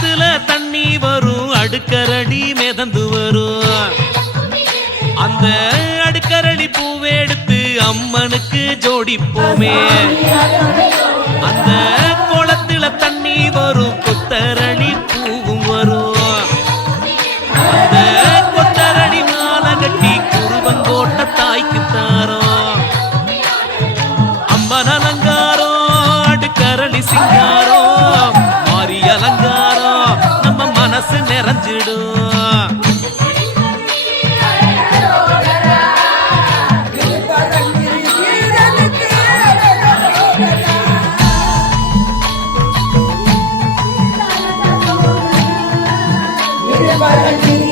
குளத்துல தண்ணி வரும் அடுக்கரடி மிதந்து வரும் அந்த அடுக்கரடி பூவெடுத்து அம்மனுக்கு ஜோடிப்போமே அந்த குளத்துல தண்ணி வரும் கொத்தரளி பூவும் வரும் அந்த கொத்தரளி மாலை கட்டி குருவங்கோட்ட தாய்க்கு தாரோம் அம்மன் அலங்காரம் அடுக்கரளி சிங்காரம் மாறி அலங்காரம் நம்ம மனசு நிறைஞ்சிடும் Bye.